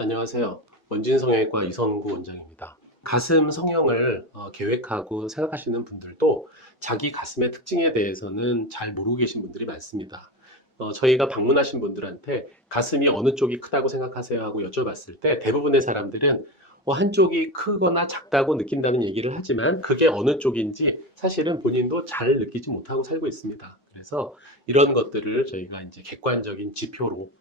안녕하세요. 원진성형외과 이선구 원장입니다. 가슴 성형을 계획하고 생각하시는 분들도 자기 가슴의 특징에 대해서는 잘 모르고 계신 분들이 많습니다. 저희가 방문하신 분들한테 가슴이 어느 쪽이 크다고 생각하세요 하고 여쭤봤을 때 대부분의 사람들은 한쪽이 크거나 작다고 느낀다는 얘기를 하지만 그게 어느 쪽인지 사실은 본인도 잘 느끼지 못하고 살고 있습니다. 그래서 이런 것들을 저희가 이제 객관적인 지표로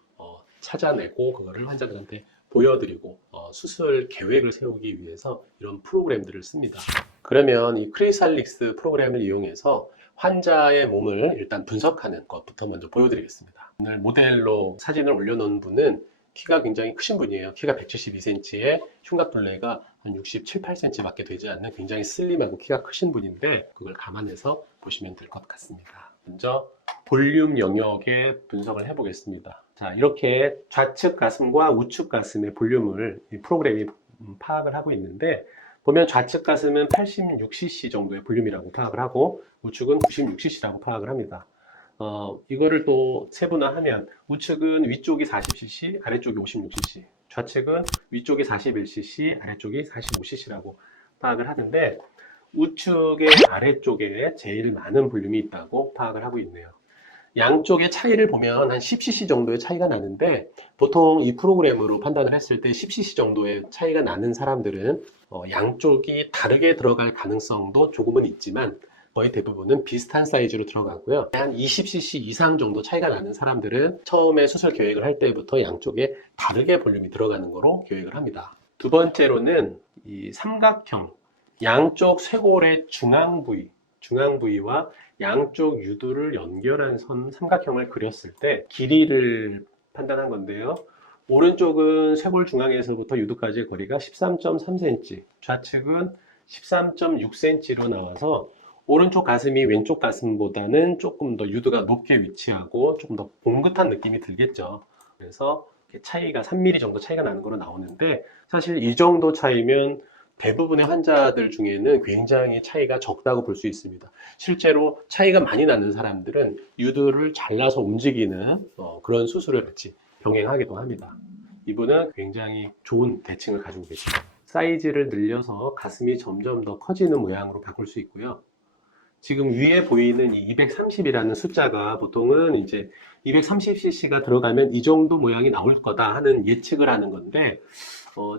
찾아내고 그거를 환자들한테 보여드리고 수술 계획을 세우기 위해서 이런 프로그램들을 씁니다. 그러면 이 크리살릭스 프로그램을 이용해서 환자의 몸을 일단 분석하는 것부터 먼저 보여드리겠습니다. 오늘 모델로 사진을 올려놓은 분은 키가 굉장히 크신 분이에요. 키가 172cm에 흉곽둘레가 한 67, 8cm 밖에 되지 않는 굉장히 슬림하고 키가 크신 분인데 그걸 감안해서 보시면 될 것 같습니다. 먼저 볼륨 영역의 분석을 해보겠습니다. 자, 이렇게 좌측 가슴과 우측 가슴의 볼륨을 이 프로그램이 파악을 하고 있는데 보면 좌측 가슴은 86cc 정도의 볼륨이라고 파악을 하고 우측은 96cc라고 파악을 합니다. 이거를 또 세분화하면 우측은 위쪽이 40cc, 아래쪽이 56cc, 좌측은 위쪽이 41cc, 아래쪽이 45cc라고 파악을 하는데 우측의 아래쪽에 제일 많은 볼륨이 있다고 파악을 하고 있네요. 양쪽의 차이를 보면 한 10cc 정도의 차이가 나는데 보통 이 프로그램으로 판단을 했을 때 10cc 정도의 차이가 나는 사람들은 양쪽이 다르게 들어갈 가능성도 조금은 있지만 거의 대부분은 비슷한 사이즈로 들어가고요. 한 20cc 이상 정도 차이가 나는 사람들은 처음에 수술 계획을 할 때부터 양쪽에 다르게 볼륨이 들어가는 거로 계획을 합니다. 두 번째로는 이 삼각형, 양쪽 쇄골의 중앙 부위와 양쪽 유두를 연결한 선 삼각형을 그렸을 때 길이를 판단한 건데요. 오른쪽은 쇄골 중앙에서부터 유두까지의 거리가 13.3cm, 좌측은 13.6cm로 나와서 오른쪽 가슴이 왼쪽 가슴보다는 조금 더 유두가 높게 위치하고 조금 더 봉긋한 느낌이 들겠죠. 그래서 차이가 3mm 정도 차이가 나는 거로 나오는데 사실 이 정도 차이면 대부분의 환자들 중에는 굉장히 차이가 적다고 볼 수 있습니다. 실제로 차이가 많이 나는 사람들은 유두를 잘라서 움직이는 그런 수술을 같이 병행하기도 합니다. 이분은 굉장히 좋은 대칭을 가지고 계십니다. 사이즈를 늘려서 가슴이 점점 더 커지는 모양으로 바꿀 수 있고요. 지금 위에 보이는 이 230이라는 숫자가 보통은 이제 230cc가 들어가면 이 정도 모양이 나올 거다 하는 예측을 하는 건데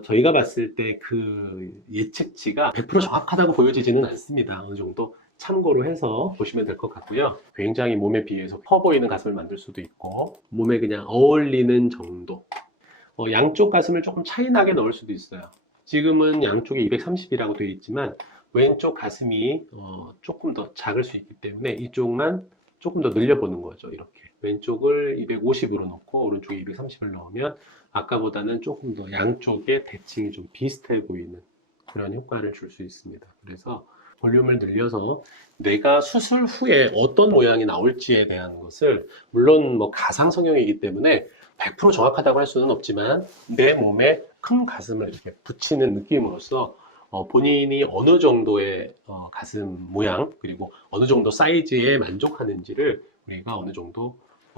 저희가 봤을 때 그 예측치가 100% 정확하다고 보여지지는 않습니다. 어느 정도 참고로 해서 보시면 될 것 같고요. 굉장히 몸에 비해서 커 보이는 가슴을 만들 수도 있고 몸에 그냥 어울리는 정도. 양쪽 가슴을 조금 차이 나게 넣을 수도 있어요. 지금은 양쪽에 230이라고 되어 있지만 왼쪽 가슴이 조금 더 작을 수 있기 때문에 이쪽만 조금 더 늘려보는 거죠. 이렇게 왼쪽을 250으로 놓고 오른쪽에 230을 넣으면 아까보다는 조금 더 양쪽의 대칭이 좀 비슷해 보이는 그런 효과를 줄 수 있습니다. 그래서 볼륨을 늘려서 내가 수술 후에 어떤 모양이 나올지에 대한 것을 물론 뭐 가상 성형이기 때문에 100% 정확하다고 할 수는 없지만 내 몸에 큰 가슴을 이렇게 붙이는 느낌으로써 본인이 어느 정도의 가슴 모양 그리고 어느 정도 사이즈에 만족하는지를 우리가 어느 정도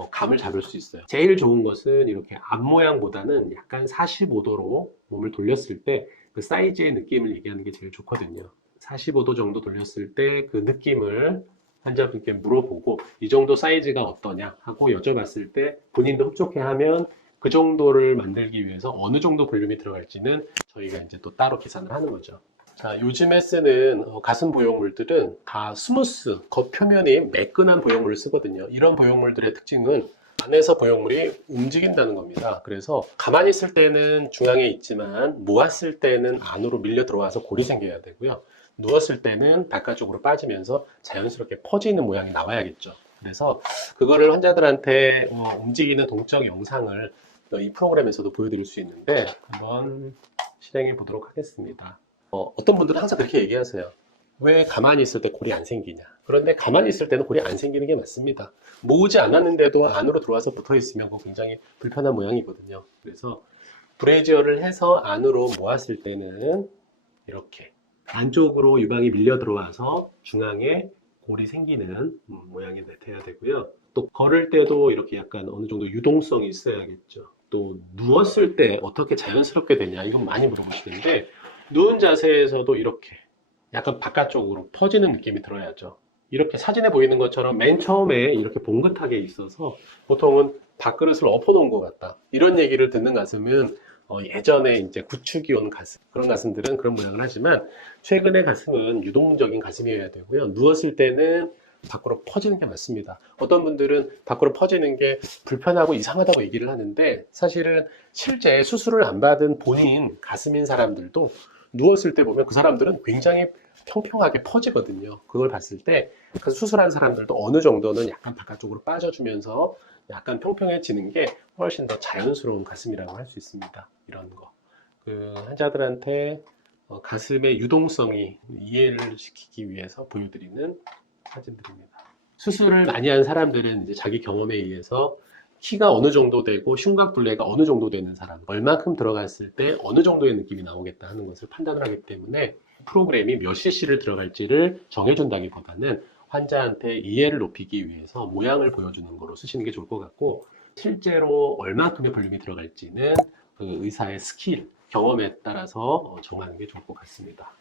감을 잡을 수 있어요. 제일 좋은 것은 이렇게 앞모양보다는 약간 45도로 몸을 돌렸을 때 그 사이즈의 느낌을 얘기하는 게 제일 좋거든요. 45도 정도 돌렸을 때 그 느낌을 환자분께 물어보고 이 정도 사이즈가 어떠냐 하고 여쭤봤을 때 본인도 흡족해하면 그 정도를 만들기 위해서 어느 정도 볼륨이 들어갈지는 저희가 이제 또 따로 계산을 하는 거죠. 자, 요즘에 쓰는 가슴 보형물들은 다 스무스, 겉표면이 매끈한 보형물을 쓰거든요. 이런 보형물들의 특징은 안에서 보형물이 움직인다는 겁니다. 그래서 가만히 있을 때는 중앙에 있지만 모았을 때는 안으로 밀려 들어와서 골이 생겨야 되고요. 누웠을 때는 바깥쪽으로 빠지면서 자연스럽게 퍼지는 모양이 나와야겠죠. 그래서 그거를 환자들한테 움직이는 동적 영상을 이 프로그램에서도 보여드릴 수 있는데 한번 실행해 보도록 하겠습니다. 어떤 분들은 항상 그렇게 얘기하세요. 왜 가만히 있을 때 골이 안 생기냐. 그런데 가만히 있을 때는 골이 안 생기는 게 맞습니다. 모으지 않았는데도 안으로 들어와서 붙어 있으면 그거 굉장히 불편한 모양이거든요. 그래서 브래지어를 해서 안으로 모았을 때는 이렇게 안쪽으로 유방이 밀려 들어와서 중앙에 골이 생기는 모양이 돼야 되고요. 또 걸을 때도 이렇게 약간 어느 정도 유동성이 있어야겠죠. 또 누웠을 때 어떻게 자연스럽게 되냐 이건 많이 물어보시는데 누운 자세에서도 이렇게 약간 바깥쪽으로 퍼지는 느낌이 들어야죠. 이렇게 사진에 보이는 것처럼 맨 처음에 이렇게 봉긋하게 있어서 보통은 밥그릇을 엎어놓은 것 같다. 이런 얘기를 듣는 가슴은 예전에 이제 구축이 온 가슴, 그런 가슴들은 그런 모양을 하지만 최근의 가슴은 유동적인 가슴이어야 되고요. 누웠을 때는 밖으로 퍼지는 게 맞습니다. 어떤 분들은 밖으로 퍼지는 게 불편하고 이상하다고 얘기를 하는데 사실은 실제 수술을 안 받은 본인 가슴인 사람들도 누웠을 때 보면 그 사람들은 굉장히 평평하게 퍼지거든요. 그걸 봤을 때 그 수술한 사람들도 어느 정도는 약간 바깥쪽으로 빠져주면서 약간 평평해지는 게 훨씬 더 자연스러운 가슴이라고 할 수 있습니다. 이런 거. 그 환자들한테 가슴의 유동성이 이해를 시키기 위해서 보여드리는 사진들입니다. 수술을 많이 한 사람들은 이제 자기 경험에 의해서 키가 어느 정도 되고 흉곽둘레가 어느 정도 되는 사람, 얼만큼 들어갔을 때 어느 정도의 느낌이 나오겠다 하는 것을 판단을 하기 때문에 프로그램이 몇 cc를 들어갈지를 정해준다기보다는 환자한테 이해를 높이기 위해서 모양을 보여주는 거로 쓰시는 게 좋을 것 같고 실제로 얼만큼의 볼륨이 들어갈지는 그 의사의 스킬, 경험에 따라서 정하는 게 좋을 것 같습니다.